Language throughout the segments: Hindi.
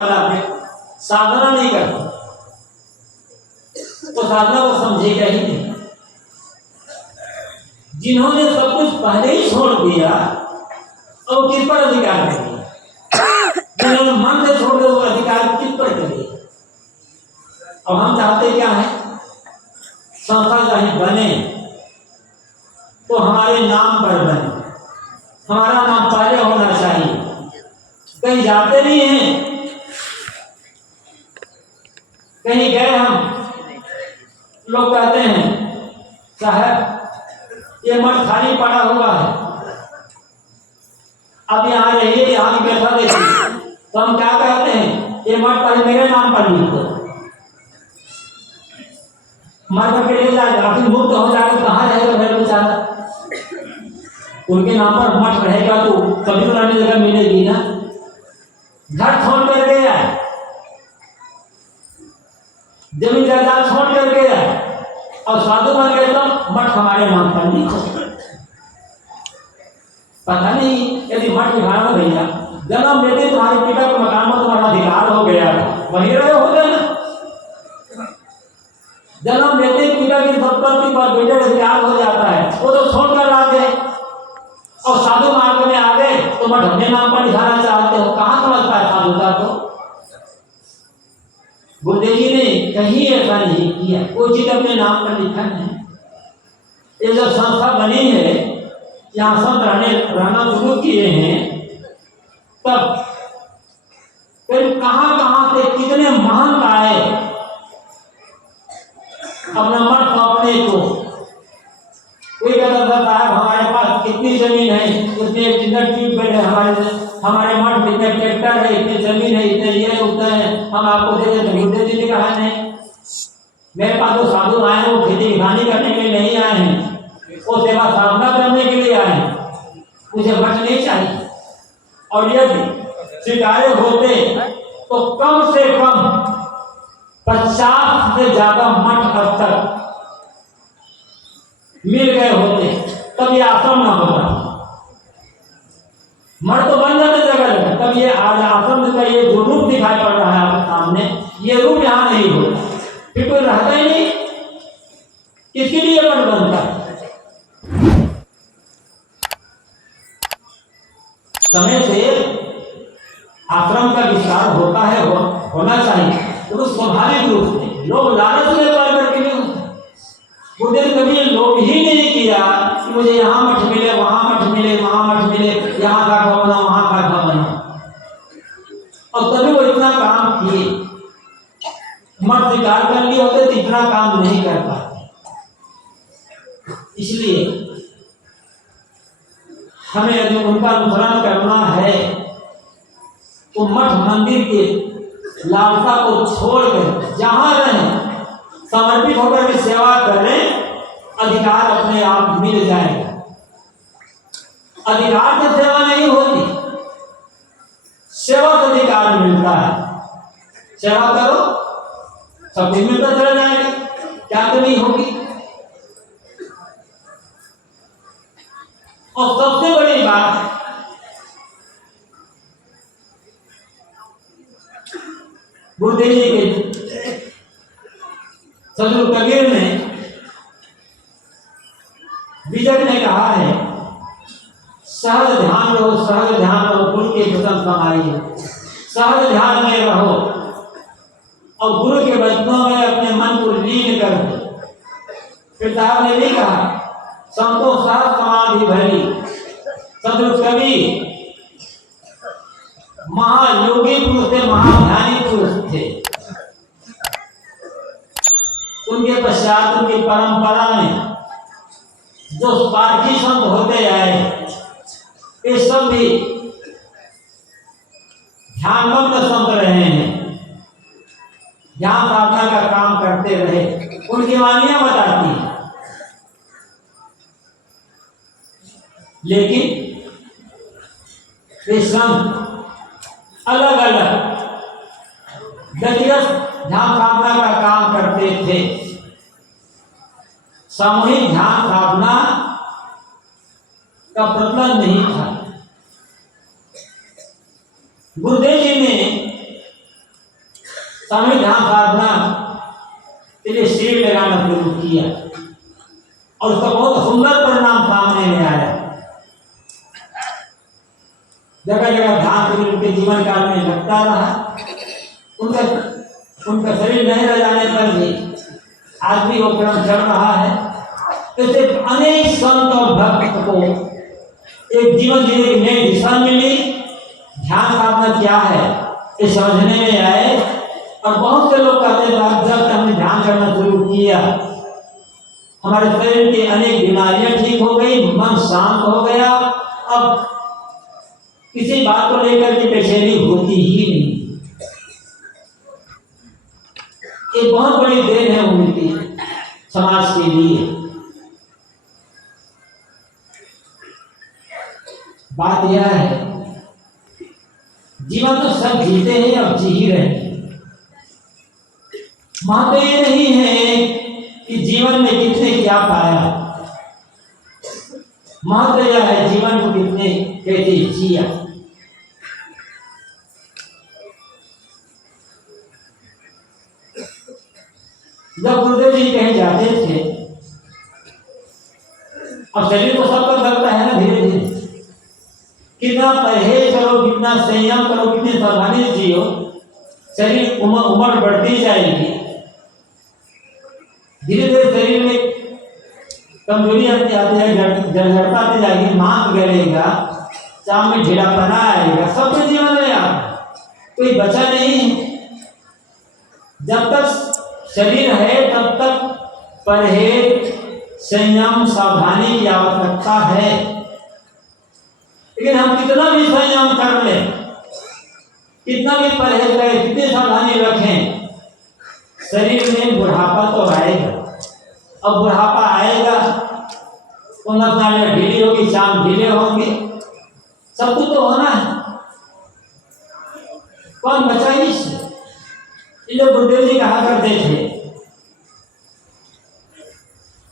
साधना नहीं करता तो साधना को समझेगा ही नहीं। जिन्होंने सब कुछ पहले ही छोड़ दिया और किस पर अधिकार करेंगे? जिन्होंने मन से छोड़ दिया वो अधिकार किस पर करेंगे? अब हम चाहते क्या है, संस्था चाहे बने तो हमारे नाम पर बने, हमारा नाम पहले होना चाहिए। कहीं जाते नहीं हैं, कहीं गए हम, लोग कहते हैं साहब ये मठ खाली पड़ा हुआ है, अब यहाँ रहिए, यहाँ की व्यवस्था देखिए। तो हम क्या कहते हैं, ये मठ पहले मेरे नाम पर लिख दो, मर करके ले जाएगा, आखिर मुक्त हो जाएगा, कहाँ रहेगा मेरे बेचारा? उनके नाम पर मठ रहेगा तो कभी तो रहने जगह मिलेगी ना। घर छोड़ कर गया, जमीन जायदाद छोड़ कर गया और साधु बन गए तो मठ हमारे नाम पर लिखो। पता नहीं यदि मठ लिखाना हो भैया, जन्म लेते तुम्हारे पिता के मकान में तुम्हारा अधिकार हो गया, वही रहे हो गए ना। जन्म लेते पिता की संपत्ति पर बेटे अधिकार हो जाता है, वो तो छोड़ कर आ गए और साधु मार्ग में आ गए तो मठ अपने नाम पर लिखाना चाहते हो। कहाँ समझ पाए साधुता को? बुद्ध जी ने कहीं ऐसा नहीं किया, कोई चीज अपने नाम पर लिखा नहीं। ये जब संस्था बनी है, यहाँ संत रहना शुरू किए हैं, तब फिर कहाँ कहाँ से कितने महंत आए अपना मठ सौंपने को। कोई कहता था साहब हमारे पास कितनी जमीन है, उसमें एक जिंदा ट्यूबवेल है, हमारे मठ में इतने ट्रैक्टर है, इतनी जमीन है, इतने ये उतना है, हम आपको दे देते। बुद्ध जी ने कहा नहीं, मेरे पास तो साधु आए हैं, वो खेती किसानी करने के लिए नहीं आए हैं, वो सेवा साधना करने के लिए आए हैं, मुझे मठ नहीं चाहिए। और यदि स्वीकार्य होते तो कम से कम 50 से ज्यादा मठ अब तक मिल गए होते, तब ये आश्रम ना होता। मठ तो बन जाते जगह जगह, तब ये आज आश्रम का ये जो रूप दिखाई पड़ रहा है आपके सामने, ये रूप यहाँ नहीं होता, फिर कोई रहता ही नहीं। किसके लिए मठ बनता है? समय से आश्रम का विस्तार होता है, होना चाहिए, तो स्वाभाविक रूप से लोग लालच में पड़ करके नहीं होते। बुद्ध ने कभी लोग ही नहीं किया कि मुझे यहाँ मठ मिले, वहां मठ मिले, वहां मठ मिले, यहाँ काठा बना, वहां काठा बना, और तभी वो इतना काम किए। मठ स्वीकार कर लिए होते तो इतना काम नहीं कर पाते। इसलिए हमें यदि उनका अनुसरण करना है तो मठ मंदिर के लालसा को छोड़कर जहां रहें समर्पित होकर भी सेवा करें, अधिकार अपने आप मिल जाएगा। अधिकार से सेवा नहीं होती, सेवा से अधिकार मिलता है। सेवा करो, सब कुछ मिलता चला जाएगा, क्या कमी होगी? और सबसे बड़ी बात, बुद्ध जी के सदगुरु कबीर ने, विजय ने कहा है, सहज ध्यान रहो, सहज ध्यान रहो, गुरु के वचन समाइए। सहज ध्यान में रहो और गुरु के वचनों में अपने मन को लीन कर दो। फिर साहब ने भी कहा, संतो सहज समाधि भरी। सदगुरु कबीर महायोगी पुरुष थे, महाध्यानी पुरुष थे। उनके पश्चात उनकी परंपरा में जो पारखी संत होते आए, ये सब भी ध्यानमग्न संत रहे हैं, ध्यान साधना का काम करते रहे। उनकी वाणियां बताती हैं, लेकिन वे संत अलग अलग व्यक्तिगत ध्यान साधना का काम करते थे। सामूहिक ध्यान साधना का प्रचलन नहीं था। गुरुदेव जी ने सामूहिक ध्यान साधना के लिए शिविर लगाना शुरू किया और उसका बहुत सुंदर परिणाम सामने में आया। जगह जगह ध्यान शिविर उनके जीवन काल में लगता रहा। उनका शरीर नहीं रह जाने पर भी आज भी वो क्रम चल रहा है। ऐसे अनेक संत और भक्त को एक जीवन जीने की नई दिशा मिली। ध्यान साधना क्या है ये समझने में आए और बहुत से लोग कहते हैं जब तक हमने ध्यान करना शुरू किया हमारे शरीर की अनेक बीमारियां ठीक हो गई, मन शांत हो गया, अब किसी बात को लेकर के बेचैनी होती ही नहीं। एक बहुत बड़ी देन है उनकी समाज के लिए। बात यह है जीवन तो सब जीते हैं अब जी ही रहे हैं। महत्व ये नहीं है कि जीवन में कितने क्या पाया, महत्व यह है जीवन को कितने कैसे जिया। जब गुरुदेव जी कहीं जाते थे, अब शरीर तो सबका लगता है ना धीरे धीरे, कितना परहेज करो, कितना संयम करो, कितनी सावधानी जियो, शरीर उम्र बढ़ती जाएगी। धीरे धीरे शरीर में कमजोरी आती है, जड़ता आती जाएगी, मांग गलेगा, चाम में ढीलापना आएगा, सबके जीवन में कोई बचा नहीं है। जब तक शरीर है तब तक परहेज, संयम, सावधानी की आवश्यकता है। लेकिन हम कितना भी संयम कर ले, कितना भी परहेज करें, कितनी सावधानी रखें, शरीर में बुढ़ापा तो आएगा। अब बुढ़ापा आएगा तो नस ढीली होगी, शाम ढीले होंगे, सब कुछ तो होना है। कौन बचा इससे? इसलिए गुरुदेव जी कहा करते थे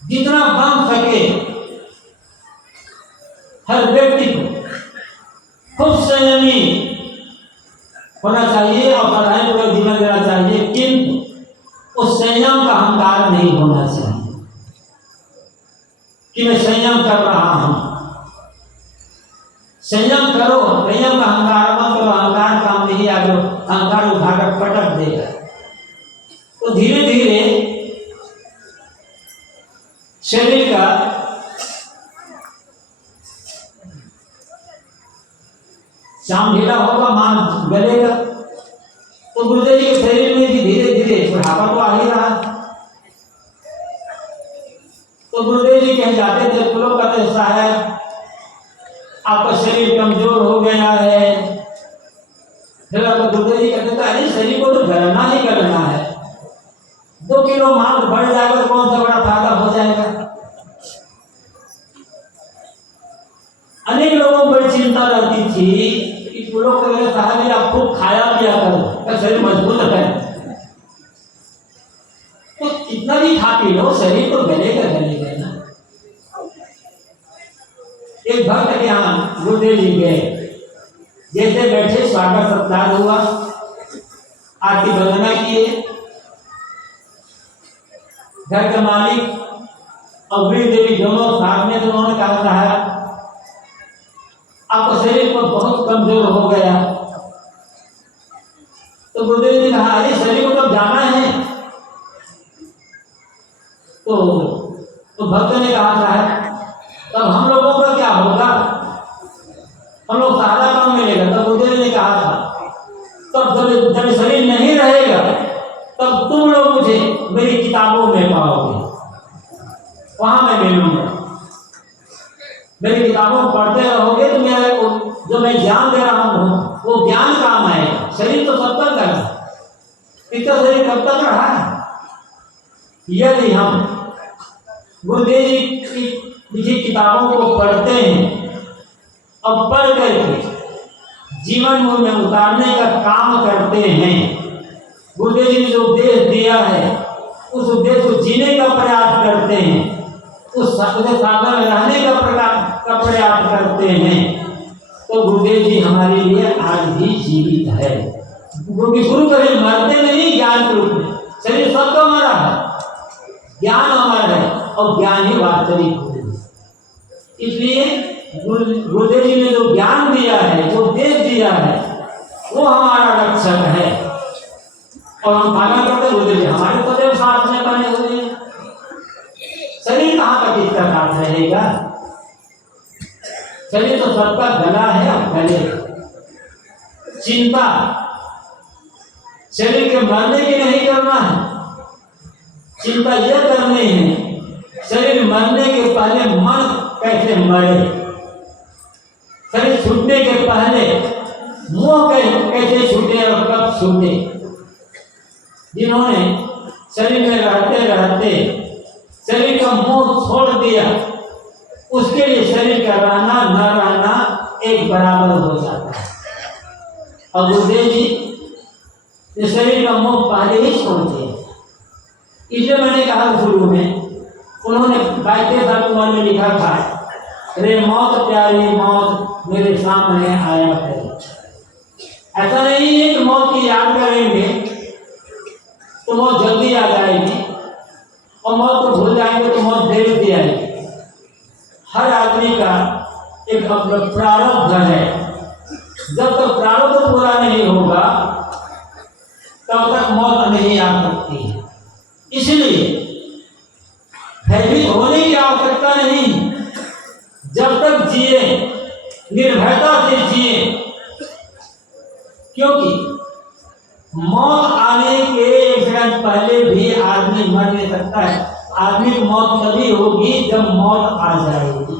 जितना बन सके हर व्यक्ति को खूब संयमी होना चाहिए और साधारण पूर्वक जीवन देना चाहिए, किंतु उस संयम का अहंकार नहीं होना चाहिए कि मैं संयम कर रहा हूं। संयम करो, संयम का अहंकार मत करो, अहंकार काम नहीं आगे, अहंकार उठाकर पटक देगा। तो धीरे धीरे शरीर का शाम ढीला होगा, मान गलेगा, तो गुरुदेव जी के शरीर में भी धीरे धीरे बुढ़ापा तो आ ही रहा। तो गुरुदेव जी कहीं जाते थे तो लोग कहते साहब आपका शरीर कमजोर हो गया है। फिर गुरुदेव जी कहते थे अरे शरीर को तो गलना ही गलना है, 2 किलो मांस बढ़ जाएगा तो कौन सा बड़ा फायदा हो जाएगा। अनेक लोगों को बड़ी चिंता रहती थी कि लोग कहते साहब आप खूब खाया पिया करो, शरीर मजबूत है। तो कितना भी खा पी लो शरीर तो गलेगा गलेगा ना। एक भक्त के यहाँ गुरुदेव जी गए, जैसे बैठे स्वागत सत्कार हुआ, आरती वंदना किए, घर के मालिक और वृद्ध देवी दोनों साथ में, तो उन्होंने कहा था आपका शरीर को बहुत कमजोर हो गया। तो गुरुदेव जी कहा अरे शरीर को तो जाना है। तो भक्त ने कहा था तब हम लोगों का क्या होगा, हम लोग सहारा कहाँ मिलेगा। तब गुरुदेव ने कहा था तब जब शरीर नहीं रहेगा तब तुम लोग मुझे मेरी किताबों में पाओगे, वहां मैं मिलूंगा। मेरी किताबों में पढ़ते रहोगे तो मेरा जो मैं ज्ञान दे रहा हूँ वो ज्ञान काम आएगा। शरीर तो सब तक रहा, इतना शरीर कब तक रहा है। यदि हम गुरुदेव जी की लिखी किताबों को पढ़ते हैं और पढ़ करके जीवन में उतारने का काम करते हैं, गुरुदेव जी ने जो उपदेश दिया है उस उपदेश को जीने का प्रयास करते हैं, उस साधन में रहने का प्रयास करते हैं, तो गुरुदेव जी हमारे लिए आज भी जीवित है। क्योंकि गुरु कभी मरते नहीं ज्ञान के रूप में। शरीर सबका हमारा है, ज्ञान हमारा है और ज्ञान ही वास्तविक गुरु है। इसलिए गुरुदेव जी ने जो ज्ञान दिया है, जो उपदेश दिया है, वो हमारा रक्षक है और हम पालन करते। गुरुदेव जी हमारे सदैव साथ में बने हुए हैं। शरीर कहाँ तक इसका साथ रहेगा? शरीर तो सबका गला है और गले। चिंता शरीर के मरने की नहीं करना है, चिंता यह करनी है शरीर मरने के पहले मन कैसे मरे, शरीर छूटने के पहले मोह कैसे छूटे और कब छूटे। जिन्होंने शरीर में रहते रहते शरीर का मोह छोड़ दिया, उसके लिए शरीर का रहना न रहना एक बराबर हो जाता है। और गुरुदेव जी ने शरीर का मोह पहले ही छोड़ दिया। इसलिए मैंने कहा शुरू में, उन्होंने 22 साल की उम्र में लिखा था, रे मौत प्यारी मौत मेरे सामने आया है। ऐसा नहीं है कि मौत की याद करेंगे तो मौत जल्दी आ जाएगी और मौत को भूल जाएंगे तो मौत देर से आएगी। हर आदमी का एक प्रारब्ध है, जब तक प्रारब्ध पूरा नहीं होगा तब तक मौत नहीं आ सकती है। इसलिए भयभीत होने की आवश्यकता नहीं, जब तक जिए निर्भयता से जिए, क्योंकि मौत आने के एक सेकंड पहले भी आदमी मर नहीं सकता है। आदमी की मौत तभी होगी जब मौत आ जाएगी।